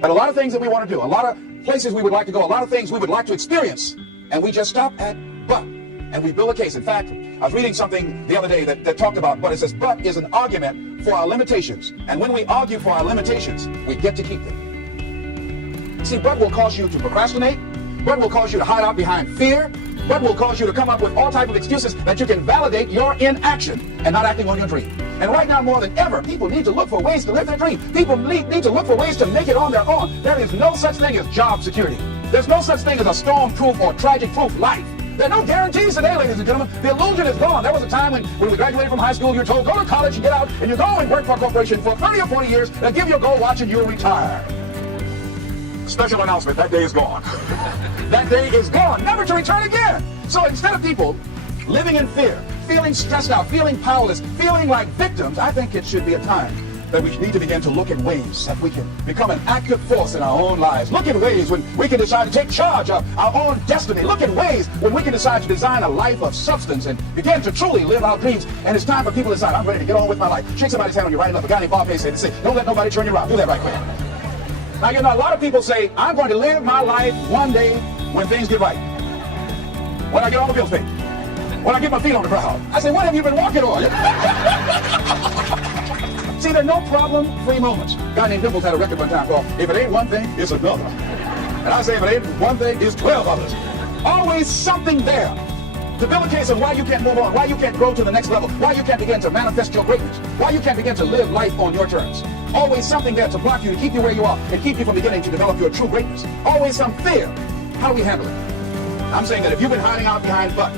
That a lot of things that we want to do, a lot of places we would like to go, a lot of things we would like to experience, and we just stop at but. And we build a case. In fact, I was reading something the other day that talked about but. It says but is an argument for our limitations. And when we argue for our limitations, we get to keep them. See, but will cause you to procrastinate. But will cause you to hide out behind fear. But will cause you to come up with all type of excuses that you can validate your inaction and not acting on your dream. And right now, more than ever, people need to look for ways to live their dream. People need to look for ways to make it on their own. There is no such thing as job security. There's no such thing as a storm-proof or tragic-proof life. There are no guarantees today, ladies and gentlemen. The illusion is gone. There was a time when we graduated from high school, you're told, go to college, you get out, and you go and work for a corporation for 30 or 40 years, they'll give you a gold watch and you'll retire. Special announcement, that day is gone. That day is gone, never to return again. So instead of people living in fear, feeling stressed out, feeling powerless, feeling like victims, I think it should be a time that we need to begin to look at ways that we can become an active force in our own lives. Look at ways when we can decide to take charge of our own destiny. Look at ways when we can decide to design a life of substance and begin to truly live our dreams. And it's time for people to decide, I'm ready to get on with my life. Shake somebody's hand on your right and left. A guy named Bob Hay said, don't let nobody turn you around. Do that right quick. Now, you know, a lot of people say, I'm going to live my life one day when things get right. When I get all the bills paid. When I get my feet on the ground. I say, what have you been walking on? See, there are no problem-free moments. A guy named Dimples had a record one time called, if it ain't one thing, it's another. And I say, if it ain't one thing, it's 12 others. Always something there to build a case of why you can't move on, why you can't grow to the next level, why you can't begin to manifest your greatness, why you can't begin to live life on your terms. Always something there to block you, to keep you where you are, and keep you from beginning to develop your true greatness. Always some fear. How do we handle it? I'm saying that if you've been hiding out behind but,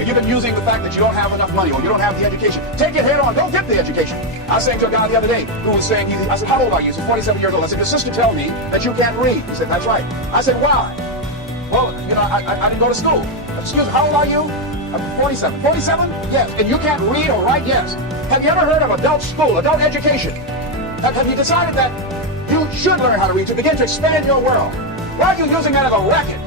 if you've been using the fact that you don't have enough money or you don't have the education, take it head on. Don't get the education. I was saying to a guy the other day who was saying, I said, how old are you? He said, 47 years old. I said, your sister told me that you can't read. He said, that's right. I said, why? Well, you know, I didn't go to school. Excuse me, how old are you? I'm 47. 47? Yes. And you can't read or write? Yes. Have you ever heard of adult school, adult education? Have you decided that you should learn how to read to begin to expand your world? Why are you using that as a racket?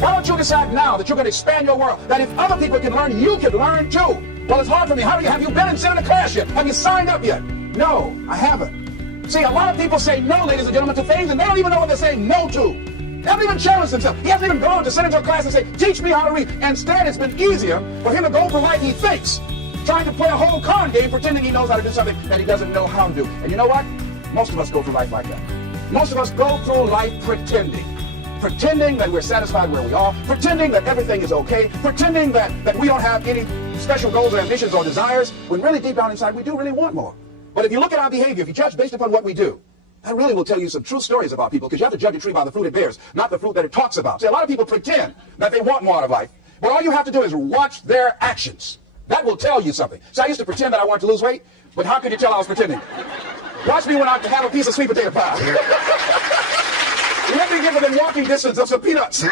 Why don't you decide now that you're going to expand your world? That if other people can learn, you can learn too. Well, it's hard for me. Have you been and sit in a class yet? Have you signed up yet? No, I haven't. See, a lot of people say no, ladies and gentlemen, to things, and they don't even know what they're saying no to. They haven't even challenged themselves. He hasn't even gone to sit into a class and say, teach me how to read. Instead, it's been easier for him to go through life he thinks, trying to play a whole con game, pretending he knows how to do something that he doesn't know how to do. And you know what? Most of us go through life like that. Most of us go through life pretending that we're satisfied where we are, pretending that everything is okay, pretending that we don't have any special goals or ambitions or desires, when really deep down inside we do really want more. But if you look at our behavior, if you judge based upon what we do, that really will tell you some true stories about people, because you have to judge a tree by the fruit it bears, not the fruit that it talks about. See, a lot of people pretend that they want more out of life, but all you have to do is watch their actions. That will tell you something. So I used to pretend that I wanted to lose weight, but how could you tell I was pretending? Watch me when I have a piece of sweet potato pie. Let me give within walking distance of some peanuts,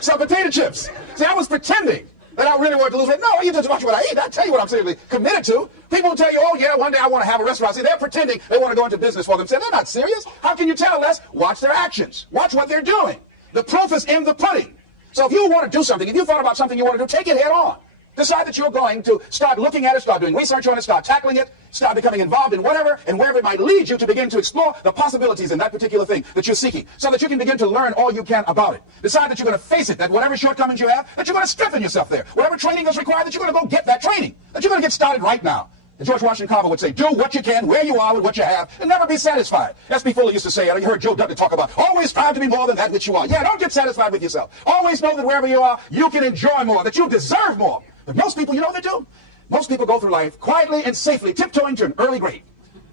some potato chips. See, I was pretending that I really wanted to lose weight. No, you just watch what I eat. I tell you what I'm seriously committed to. People will tell you, oh yeah, one day I want to have a restaurant. See, they're pretending they want to go into business for themselves. They're not serious. How can you tell unless watch their actions? Watch what they're doing. The proof is in the pudding. So if you want to do something, if you thought about something you want to do, take it head on. Decide that you're going to start looking at it, start doing research on it, start tackling it, start becoming involved in whatever and wherever it might lead you to begin to explore the possibilities in that particular thing that you're seeking, so that you can begin to learn all you can about it. Decide that you're going to face it, that whatever shortcomings you have, that you're going to strengthen yourself there. Whatever training is required, that you're going to go get that training, that you're going to get started right now. And George Washington Carver would say, do what you can, where you are, with what you have, and never be satisfied. S.B. Fuller used to say, and you heard Joe Duggan talk about, always strive to be more than that which you are. Yeah, don't get satisfied with yourself. Always know that wherever you are, you can enjoy more, that you deserve more. But most people, you know what they do? Most people go through life quietly and safely, tiptoeing to an early grave.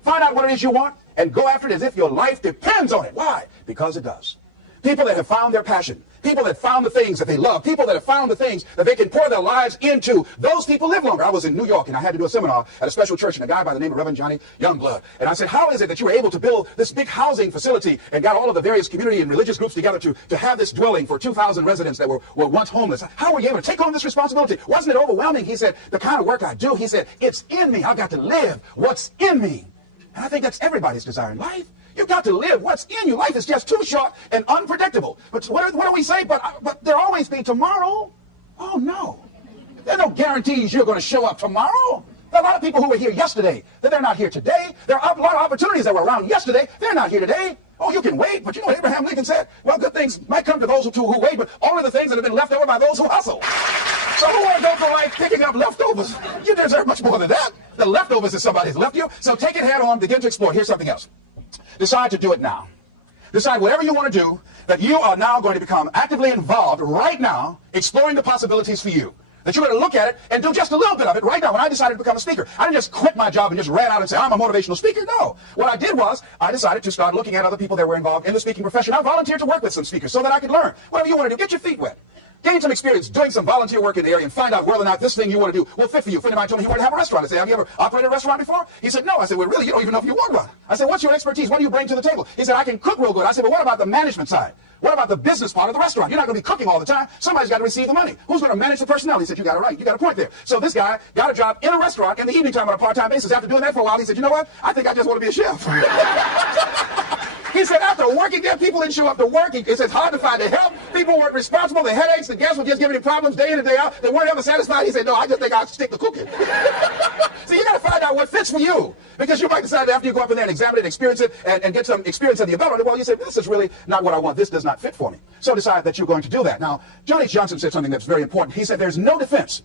Find out what it is you want, and go after it as if your life depends on it. Why? Because it does. People that have found their passion, people that found the things that they love, people that have found the things that they can pour their lives into, those people live longer. I was in New York, and I had to do a seminar at a special church, and a guy by the name of Reverend Johnny Youngblood. And I said, how is it that you were able to build this big housing facility and got all of the various community and religious groups together to have this dwelling for 2,000 residents that were once homeless? How were you able to take on this responsibility? Wasn't it overwhelming? He said, the kind of work I do, he said, it's in me. I've got to live what's in me. And I think that's everybody's desire in life. You've got to live what's in you. Life is just too short and unpredictable. But what do we say? But there'll always be tomorrow. Oh, no. There are no guarantees you're going to show up tomorrow. There are a lot of people who were here yesterday that they're not here today. There are a lot of opportunities that were around yesterday. They're not here today. Oh, you can wait, but you know what Abraham Lincoln said? Well, good things might come to those who wait, but only the things that have been left over by those who hustle. So who want to go for like picking up leftovers? You deserve much more than that. The leftovers is somebody's left you. So take it head on, begin to explore. Here's something else. Decide to do it now. Decide whatever you want to do, that you are now going to become actively involved right now, exploring the possibilities for you. That you're going to look at it and do just a little bit of it right now. When I decided to become a speaker, I didn't just quit my job and just ran out and say, I'm a motivational speaker. No. What I did was, I decided to start looking at other people that were involved in the speaking profession. I volunteered to work with some speakers so that I could learn. Whatever you want to do, get your feet wet. Gain some experience doing some volunteer work in the area and find out whether or not this thing you want to do will fit for you. A friend of mine told me he wanted to have a restaurant. I said, have you ever operated a restaurant before? He said, no. I said, well, really, you don't even know if you want one. I said, what's your expertise? What do you bring to the table? He said, I can cook real good. I said, but what about the management side? What about the business part of the restaurant? You're not going to be cooking all the time. Somebody's got to receive the money. Who's going to manage the personnel? He said, you got it right. You got a point there. So this guy got a job in a restaurant in the evening time on a part-time basis. After doing that for a while, he said, you know what? I think I just want to be a chef. He said, after working there, people didn't show up to work. He said, it's hard to find the help. People weren't responsible. The headaches, the guests were just giving him problems day in and day out. They weren't ever satisfied. He said, no, I just think I'll stick to cooking. So you got to find out what fits for you. Because you might decide after you go up in there and examine it, experience it, and get some experience under your belt, well, you say, this is really not what I want. This does not fit for me. So decide that you're going to do that. Now, John H. Johnson said something that's very important. He said, there's no defense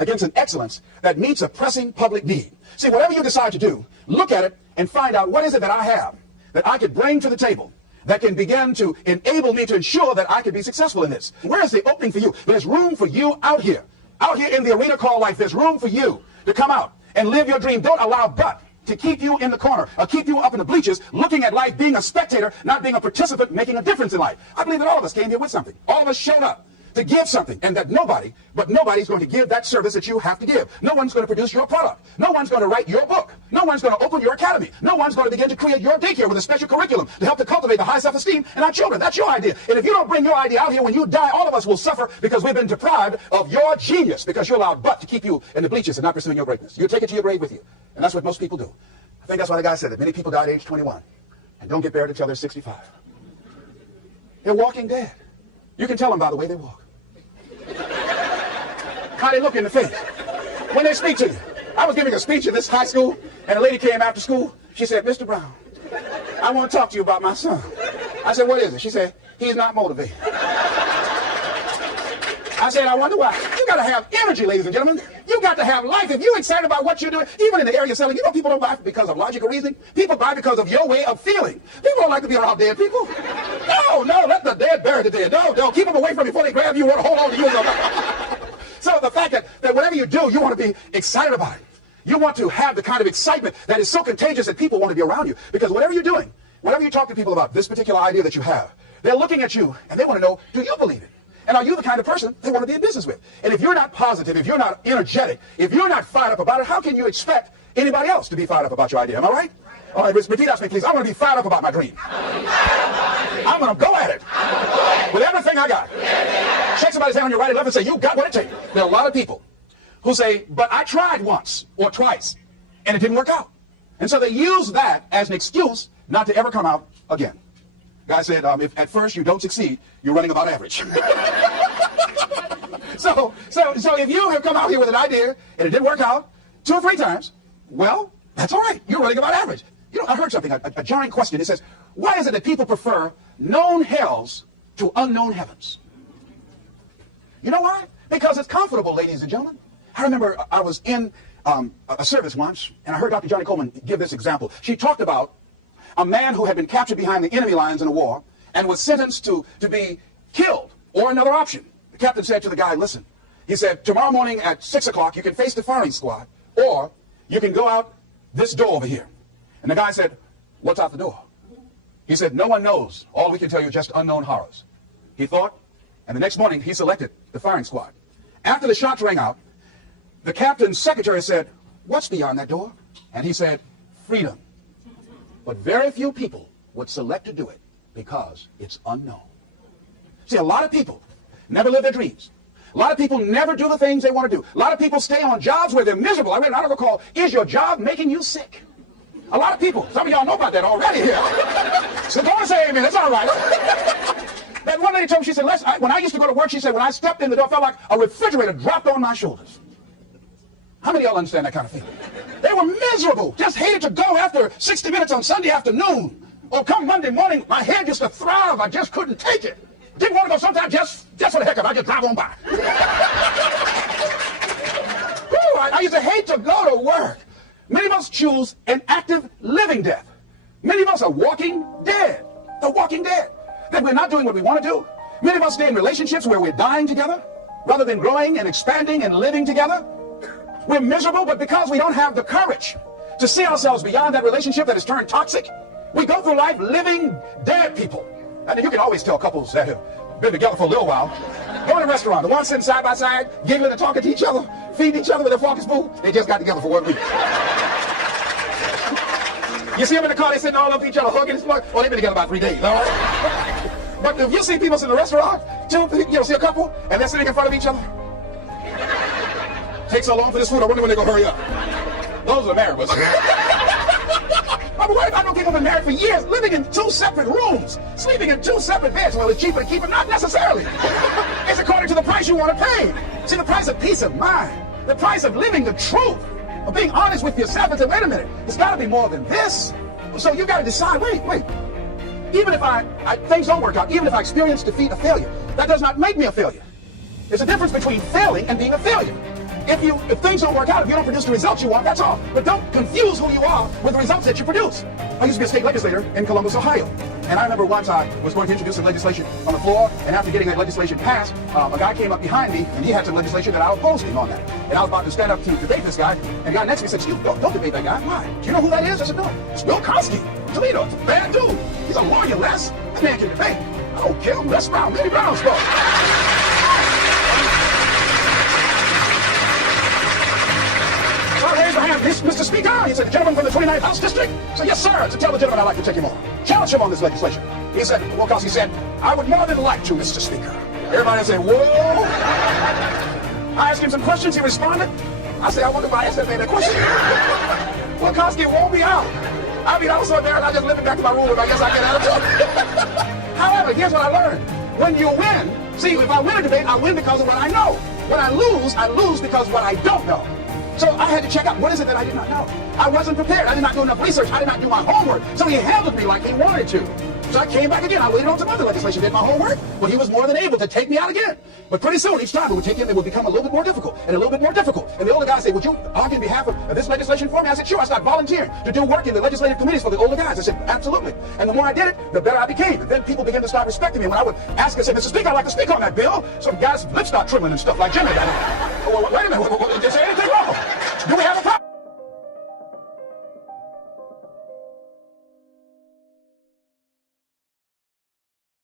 against an excellence that meets a pressing public need. See, whatever you decide to do, look at it and find out what is it that I have that I could bring to the table that can begin to enable me to ensure that I could be successful in this. Where is the opening for you? There's room for you out here in the arena called life. There's room for you to come out and live your dream. Don't allow but to keep you in the corner or keep you up in the bleachers looking at life, being a spectator, not being a participant, making a difference in life. I believe that all of us came here with something. All of us showed up to give something, and that nobody's going to give that service that you have to give. No one's going to produce your product. No one's going to write your book. No one's going to open your academy. No one's going to begin to create your daycare with a special curriculum to help to cultivate the high self-esteem in our children. That's your idea. And if you don't bring your idea out here, when you die, all of us will suffer because we've been deprived of your genius, because you allowed but to keep you in the bleachers and not pursuing your greatness. You take it to your grave with you. And that's what most people do. I think that's why the guy said that many people die at age 21 and don't get buried until they're 65. They're walking dead. You can tell them by the way they walk. How they look in the face when they speak to you. I was giving a speech at this high school, and a lady came after school. She said, Mr. Brown, I want to talk to you about my son. I said, what is it? She said, he's not motivated. I said, I wonder why. You got to have energy, ladies and gentlemen. You got to have life. If you're excited about what you're doing, even in the area of selling, you know people don't buy because of logical reasoning. People buy because of your way of feeling. People don't like to be around dead people. No, let the dead bury the dead. No, keep them away from you before they grab you and want to hold on to you. So the fact that whatever you do, you want to be excited about it. You want to have the kind of excitement that is so contagious that people want to be around you. Because whatever you're doing, whenever you talk to people about this particular idea that you have, they're looking at you and they want to know, do you believe it? And are you the kind of person they want to be in business with? And if you're not positive, if you're not energetic, if you're not fired up about it, how can you expect anybody else to be fired up about your idea? Am I right? All right, repeat after me, please. I want to be fired up about my dream. I'm going to go at it with everything I got. Shake somebody's hand on your right and left and say, you got what it takes. There are a lot of people who say, but I tried once or twice and it didn't work out. And so they use that as an excuse not to ever come out again. Guy said, if at first you don't succeed, you're running about average. So if you have come out here with an idea and it didn't work out 2 or 3 times, well, that's all right. You're running about average. You know, I heard something, a jarring question. It says, why is it that people prefer known hells to unknown heavens? You know why? Because it's comfortable, ladies and gentlemen. I remember I was in a service once, and I heard Dr. Johnny Coleman give this example. She talked about a man who had been captured behind the enemy lines in a war and was sentenced to be killed, or another option. The captain said to the guy, listen, he said, tomorrow morning at 6 o'clock, you can face the firing squad, or you can go out this door over here. And the guy said, what's out the door? He said, no one knows. All we can tell you is just unknown horrors. He thought, and the next morning he selected the firing squad. After the shots rang out, the captain's secretary said, what's beyond that door? And he said, freedom. But very few people would select to do it because it's unknown. See, a lot of people never live their dreams. A lot of people never do the things they want to do. A lot of people stay on jobs where they're miserable. I read an article called, Is Your Job Making You Sick? A lot of people, some of y'all know about that already here. So don't say amen, it's all right. That one lady told me, she said, when I used to go to work, she said, when I stepped in the door, it felt like a refrigerator dropped on my shoulders. How many of y'all understand that kind of feeling? They were miserable, just hated to go after 60 minutes on Sunday afternoon Oh, come Monday morning, my head used to throb. I just couldn't take it. Didn't want to go sometimes just for the heck of it. I just drive on by. Ooh, I used to hate to go to work. Many of us choose an active living death. Many of us are walking dead. The walking dead. That we're not doing what we want to do. Many of us stay in relationships where we're dying together rather than growing and expanding and living together. We're miserable, but because we don't have the courage to see ourselves beyond that relationship that has turned toxic, we go through life living dead people. And you can always tell couples that have been together for a little while. Go in a restaurant, the ones sitting side by side, giggling and talking to each other, feeding each other with their fork and spoon, they just got together for 1 week. You see them in the car, they sitting all up to each other, hugging and smoking. Oh, they've been together about 3 days, all right? But if you see people in the restaurant, see a couple, and they're sitting in front of each other. Takes so long for this food, I wonder when they're gonna hurry up. Those are married ones. I'm worried about people who've been married for years, living in 2 separate rooms, sleeping in 2 separate beds. Well, it's cheaper to keep them, not necessarily. It's according to the price you want to pay. See, the price of peace of mind, the price of living the truth, of being honest with yourself and say, wait a minute, it's got to be more than this. So you got to decide, wait. Even if things don't work out, even if I experience defeat or failure, that does not make me a failure. There's a difference between failing and being a failure. If things don't work out, if you don't produce the results you want, that's all. But don't confuse who you are with the results that you produce. I used to be a state legislator in Columbus, Ohio. And I remember once I was going to introduce some legislation on the floor, and after getting that legislation passed, a guy came up behind me, and he had some legislation that I opposed him on that. And I was about to stand up to debate this guy, and the guy next to me said, "Steve, don't debate that guy." Why? Do you know who that is? I said, "No, it's Bill Cosby, Toledo. It's a bad dude. He's a lawyer, Les. That man can debate. I don't care who Les Brown, Minnie Brown's fault." Mr. Speaker, he said, "The gentleman from the 29th House District?" I said, "Yes, sir. To tell the gentleman I'd like to take him on. Challenge him on this legislation." He said, Wilcox, he said, "I would more than like to, Mr. Speaker." Everybody said, "Whoa." I asked him some questions. He responded. I said, "I wonder if I asked that man that question." Wilcox won't be out. I mean, I was so embarrassed, I just limped back to my room and I guess I get attitude. However, here's what I learned. When you win, see, if I win a debate, I win because of what I know. When I lose because of what I don't know. So I had to check out, what is it that I did not know? I wasn't prepared. I did not do enough research. I did not do my homework. So he handled me like he wanted to. So I came back again. I waited on some other legislation, did my homework. Well, he was more than able to take me out again. But pretty soon, each time it would take him, it would become a little bit more difficult and a little bit more difficult. And the older guy said, "Would you argue on behalf of this legislation for me?" I said, "Sure." I started volunteering to do work in the legislative committees for the older guys. I said, "Absolutely." And the more I did it, the better I became. And then people began to start respecting me. And when I would ask and say, "Mr. Speaker, I'd like to speak on that bill," some guys' lips start trembling and stuff like Jimmy. Well, wait a minute. Is there anything wrong? Do we have a problem?